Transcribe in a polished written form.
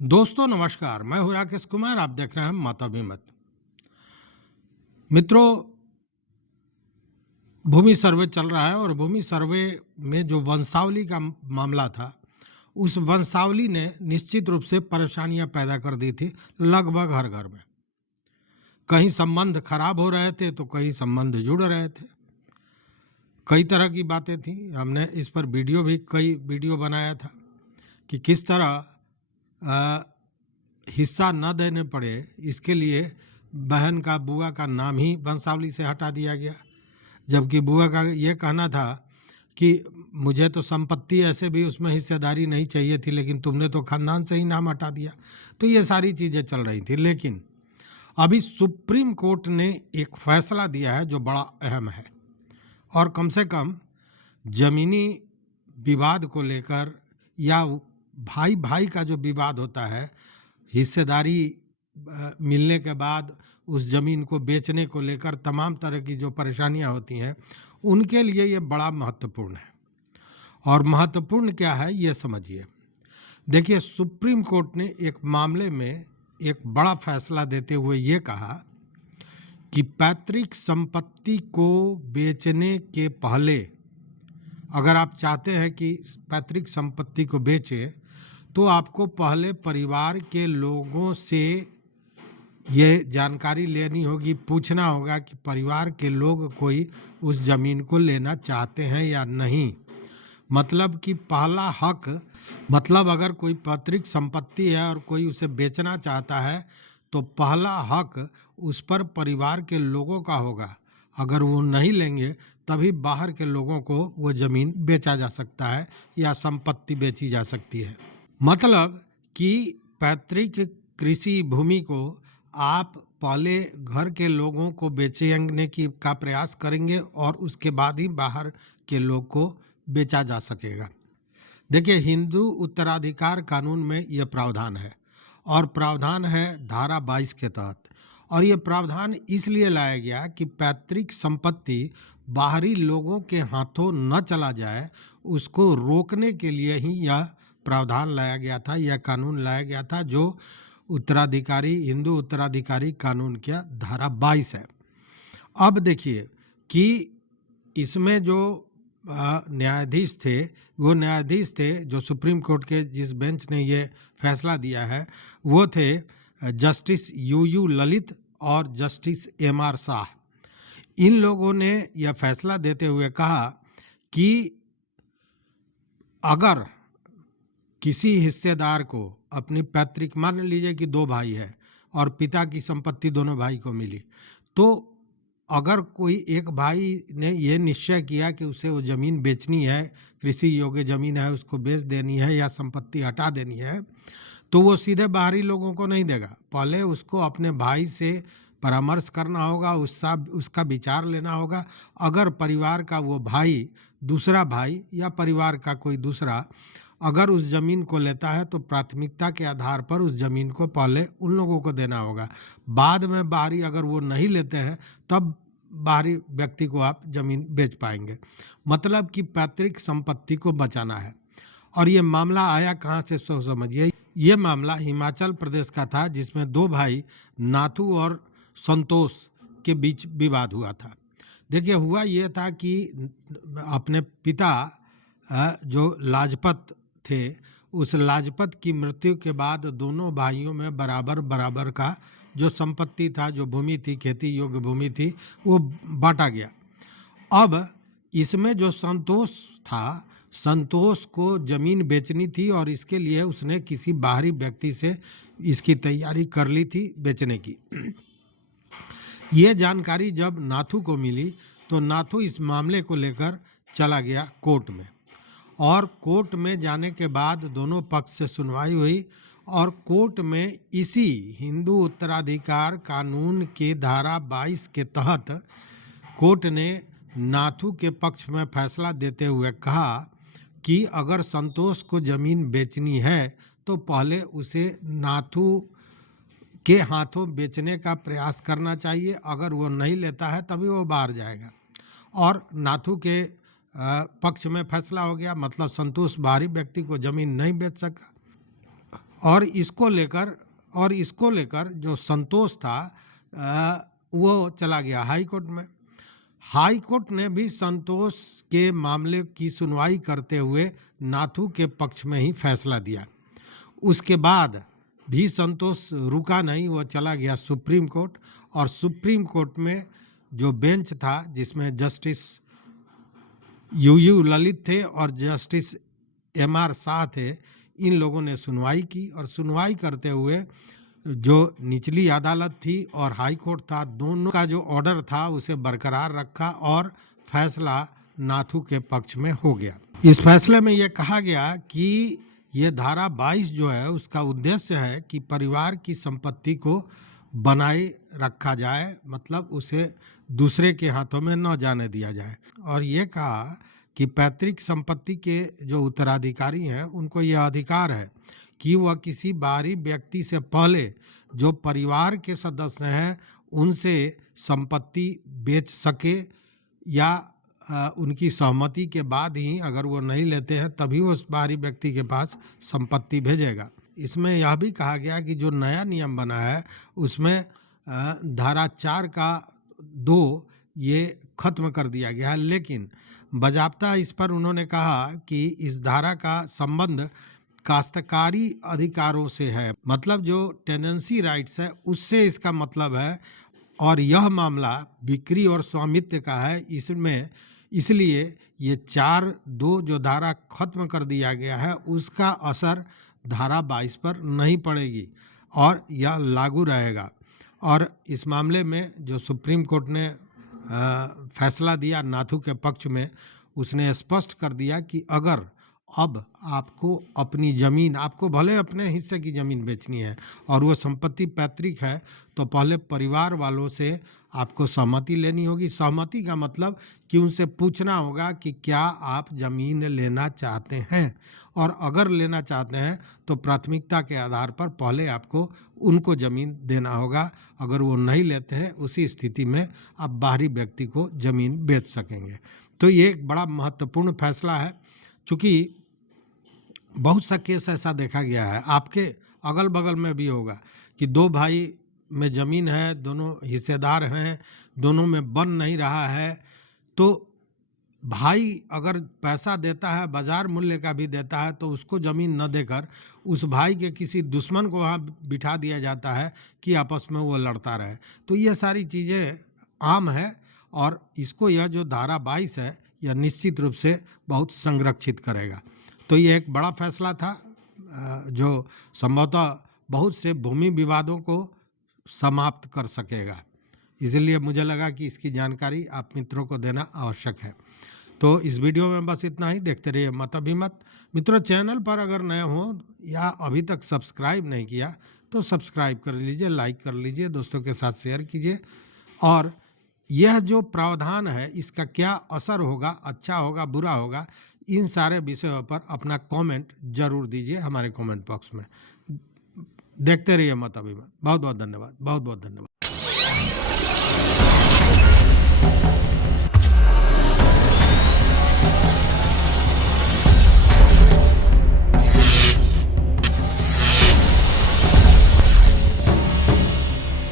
दोस्तों नमस्कार। मैं हूं राकेश कुमार। आप देख रहे हैं माता विमत। मित्रों, भूमि सर्वे चल रहा है और भूमि सर्वे में जो वंशावली का मामला था, उस वंशावली ने निश्चित रूप से परेशानियां पैदा कर दी थी लगभग हर घर में। कहीं संबंध खराब हो रहे थे तो कहीं संबंध जुड़ रहे थे। कई तरह की बातें थी। हमने इस पर कई वीडियो बनाया था कि किस तरह अ, हिस्सा न देने पड़े, इसके लिए बहन का, बुआ का नाम ही वंशावली से हटा दिया गया। जबकि बुआ का ये कहना था कि मुझे तो संपत्ति ऐसे भी उसमें हिस्सेदारी नहीं चाहिए थी, लेकिन तुमने तो खानदान से ही नाम हटा दिया। तो ये सारी चीज़ें चल रही थी। लेकिन अभी सुप्रीम कोर्ट ने एक फैसला दिया है जो बड़ा अहम है, और कम से कम जमीनी विवाद को लेकर, या भाई भाई का जो विवाद होता है, हिस्सेदारी मिलने के बाद उस ज़मीन को बेचने को लेकर तमाम तरह की जो परेशानियां होती हैं, उनके लिए ये बड़ा महत्वपूर्ण है। और महत्वपूर्ण क्या है ये समझिए। देखिए, सुप्रीम कोर्ट ने एक मामले में एक बड़ा फैसला देते हुए ये कहा कि पैतृक संपत्ति को बेचने के पहले, अगर आप चाहते हैं कि पैतृक संपत्ति को बेचें, तो आपको पहले परिवार के लोगों से ये जानकारी लेनी होगी, पूछना होगा कि परिवार के लोग कोई उस ज़मीन को लेना चाहते हैं या नहीं। मतलब कि पहला हक, मतलब अगर कोई पैतृक संपत्ति है और कोई उसे बेचना चाहता है, तो पहला हक उस पर परिवार के लोगों का होगा। अगर वो नहीं लेंगे तभी बाहर के लोगों को वो ज़मीन बेचा जा सकता है या संपत्ति बेची जा सकती है। मतलब कि पैतृक कृषि भूमि को आप पहले घर के लोगों को बेचने की का प्रयास करेंगे और उसके बाद ही बाहर के लोग को बेचा जा सकेगा। देखिए, हिंदू उत्तराधिकार कानून में यह प्रावधान है, और प्रावधान है धारा 22 के तहत। और ये प्रावधान इसलिए लाया गया कि पैतृक संपत्ति बाहरी लोगों के हाथों न चला जाए, उसको रोकने के लिए ही यह प्रावधान लाया गया था, यह कानून लाया गया था, जो हिंदू उत्तराधिकारी कानून का धारा 22 है। अब देखिए कि इसमें जो न्यायाधीश थे, वो न्यायाधीश थे जो सुप्रीम कोर्ट के जिस बेंच ने ये फैसला दिया है, वो थे जस्टिस यू ललित और जस्टिस एम शाह। इन लोगों ने यह फैसला देते हुए कहा कि अगर किसी हिस्सेदार को अपनी पैतृक, मान लीजिए कि दो भाई है और पिता की संपत्ति दोनों भाई को मिली, तो अगर कोई एक भाई ने यह निश्चय किया कि उसे वो ज़मीन बेचनी है, कृषि योग्य ज़मीन है, उसको बेच देनी है या संपत्ति हटा देनी है, तो वो सीधे बाहरी लोगों को नहीं देगा। पहले उसको अपने भाई से परामर्श करना होगा, उसका विचार लेना होगा। अगर परिवार का वो भाई, दूसरा भाई या परिवार का कोई दूसरा अगर उस ज़मीन को लेता है, तो प्राथमिकता के आधार पर उस ज़मीन को पहले उन लोगों को देना होगा। बाद में बाहरी अगर वो नहीं लेते हैं, तब बाहरी व्यक्ति को आप ज़मीन बेच पाएंगे। मतलब कि पैतृक संपत्ति को बचाना है। और ये मामला आया कहाँ से, सो समझिए। ये मामला हिमाचल प्रदेश का था, जिसमें दो भाई नाथू और संतोष के बीच विवाद हुआ था। देखिए, हुआ ये था कि अपने पिता जो लाजपत थे, उस लाजपत की मृत्यु के बाद दोनों भाइयों में बराबर बराबर का जो संपत्ति था, जो भूमि थी, खेती योग्य भूमि थी, वो बांटा गया। अब इसमें जो संतोष था, संतोष को जमीन बेचनी थी, और इसके लिए उसने किसी बाहरी व्यक्ति से इसकी तैयारी कर ली थी बेचने की। ये जानकारी जब नाथू को मिली, तो नाथू इस मामले को लेकर चला गया कोर्ट में। और कोर्ट में जाने के बाद दोनों पक्ष से सुनवाई हुई, और कोर्ट में इसी हिंदू उत्तराधिकार कानून के धारा 22 के तहत कोर्ट ने नाथू के पक्ष में फैसला देते हुए कहा कि अगर संतोष को ज़मीन बेचनी है, तो पहले उसे नाथू के हाथों बेचने का प्रयास करना चाहिए। अगर वो नहीं लेता है तभी वो बाहर जाएगा। और नाथू के पक्ष में फैसला हो गया, मतलब संतोष बाहरी व्यक्ति को ज़मीन नहीं बेच सका। और इसको लेकर जो संतोष था वो चला गया हाई कोर्ट में। हाई कोर्ट ने भी संतोष के मामले की सुनवाई करते हुए नाथू के पक्ष में ही फैसला दिया। उसके बाद भी संतोष रुका नहीं, वह चला गया सुप्रीम कोर्ट, और सुप्रीम कोर्ट में जो बेंच था जिसमें जस्टिस यूयू ललित थे और जस्टिस एमआर शाह थे, इन लोगों ने सुनवाई की, और सुनवाई करते हुए जो निचली अदालत थी और हाई कोर्ट था, दोनों का जो ऑर्डर था उसे बरकरार रखा और फैसला नाथू के पक्ष में हो गया। इस फैसले में यह कहा गया कि ये धारा 22 जो है उसका उद्देश्य है कि परिवार की संपत्ति को बनाए रखा जाए, मतलब उसे दूसरे के हाथों में न जाने दिया जाए। और ये कहा कि पैतृक संपत्ति के जो उत्तराधिकारी हैं उनको यह अधिकार है कि वह किसी बाहरी व्यक्ति से पहले जो परिवार के सदस्य हैं उनसे संपत्ति बेच सके, या उनकी सहमति के बाद ही, अगर वो नहीं लेते हैं तभी वो उस बाहरी व्यक्ति के पास संपत्ति भेजेगा। इसमें यह भी कहा गया कि जो नया नियम बना है उसमें धारा 4 का 2 ये खत्म कर दिया गया है, लेकिन बजाबता इस पर उन्होंने कहा कि इस धारा का संबंध काश्तकारी अधिकारों से है, मतलब जो टेनेंसी राइट्स है उससे इसका मतलब है, और यह मामला बिक्री और स्वामित्व का है। इसमें इसलिए ये 4(2) जो धारा खत्म कर दिया गया है उसका असर धारा 22 पर नहीं पड़ेगी और यह लागू रहेगा। और इस मामले में जो सुप्रीम कोर्ट ने फैसला दिया नाथू के पक्ष में, उसने स्पष्ट कर दिया कि अगर अब आपको अपनी ज़मीन, आपको भले अपने हिस्से की ज़मीन बेचनी है और वो संपत्ति पैतृक है, तो पहले परिवार वालों से आपको सहमति लेनी होगी। सहमति का मतलब कि उनसे पूछना होगा कि क्या आप ज़मीन लेना चाहते हैं, और अगर लेना चाहते हैं तो प्राथमिकता के आधार पर पहले आपको उनको ज़मीन देना होगा। अगर वो नहीं लेते हैं उसी स्थिति में आप बाहरी व्यक्ति को ज़मीन बेच सकेंगे। तो ये एक बड़ा महत्वपूर्ण फैसला है, चूँकि बहुत सा केस ऐसा देखा गया है, आपके अगल बगल में भी होगा कि 2 भाई में ज़मीन है, दोनों हिस्सेदार हैं, दोनों में बन नहीं रहा है, तो भाई अगर पैसा देता है, बाजार मूल्य का भी देता है, तो उसको ज़मीन न देकर उस भाई के किसी दुश्मन को वहाँ बिठा दिया जाता है कि आपस में वो लड़ता रहे। तो ये सारी चीज़ें आम है, और इसको यह जो धारा 22 है यह निश्चित रूप से बहुत संरक्षित करेगा। तो ये एक बड़ा फैसला था जो संभवतः बहुत से भूमि विवादों को समाप्त कर सकेगा। इसलिए मुझे लगा कि इसकी जानकारी आप मित्रों को देना आवश्यक है। तो इस वीडियो में बस इतना ही। देखते रहिए मत अभिमत। मित्रों, चैनल पर अगर नए हो या अभी तक सब्सक्राइब नहीं किया तो सब्सक्राइब कर लीजिए, लाइक कर लीजिए, दोस्तों के साथ शेयर कीजिए, और यह जो प्रावधान है इसका क्या असर होगा, अच्छा होगा, बुरा होगा, इन सारे विषयों पर अपना कमेंट जरूर दीजिए हमारे कमेंट बॉक्स में। देखते रहिए मत अभिमत। बहुत बहुत धन्यवाद, बहुत बहुत धन्यवाद।